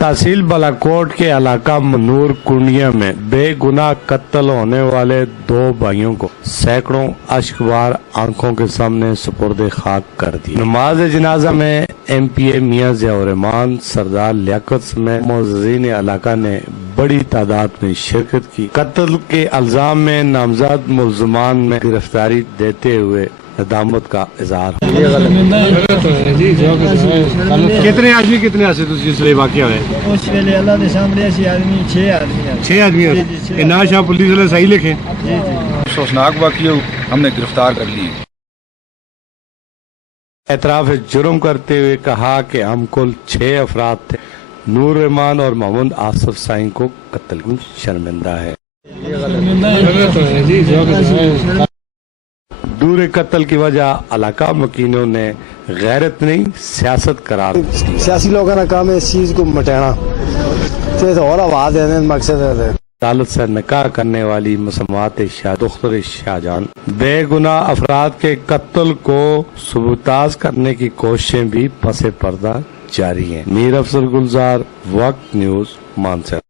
तहसील बालाकोट के इलाका मनूर कुंडिया में बेगुनाह कत्ल होने वाले दो भाइयों को सैकड़ों अश्कबार आंखों के सामने सुपुर्द खाक कर दिया। नमाज जनाजा में MPA मियां ज़ियाउर रहमान, सरदार लियाकत समेत मुअज़्ज़िज़ीन इलाका ने बड़ी तादाद में शिरकत की। कत्ल के इल्जाम में नामजद मुल्ज़मान में गिरफ्तारी देते हुए नदामत का इजहार। कितने आदमी कितने आसे जिसले वाकया है? उस वेले अल्लाह के सामने 6 आदमी ना शाह पुलिस वाले सही लिखे। अफसोसनाक वाकया हमने गिरफ्तार कर लिए। एतराफ जुर्म करते हुए कहा कि हम कुल 6 अफराद थे। नूर रहमान और मोहम्मद आसिफ साईं को कत्ल की शर्मिंदा है। दूर कत्ल की वजह इलाका मकीनों ने गैरत नहीं सियासत करार दी। सियासी लोगों का काम है इस चीज को मटाना और आवाज देने मकसद है। अदालत से निकाह करने वाली मुसम्मात दुख्तर शाहजहान बेगुनाह अफराद के कत्ल को सबूताज करने की कोशिशें भी पसे पर्दा जारी हैं। मीर अफसर गुलजार, वक्त न्यूज, मानसर।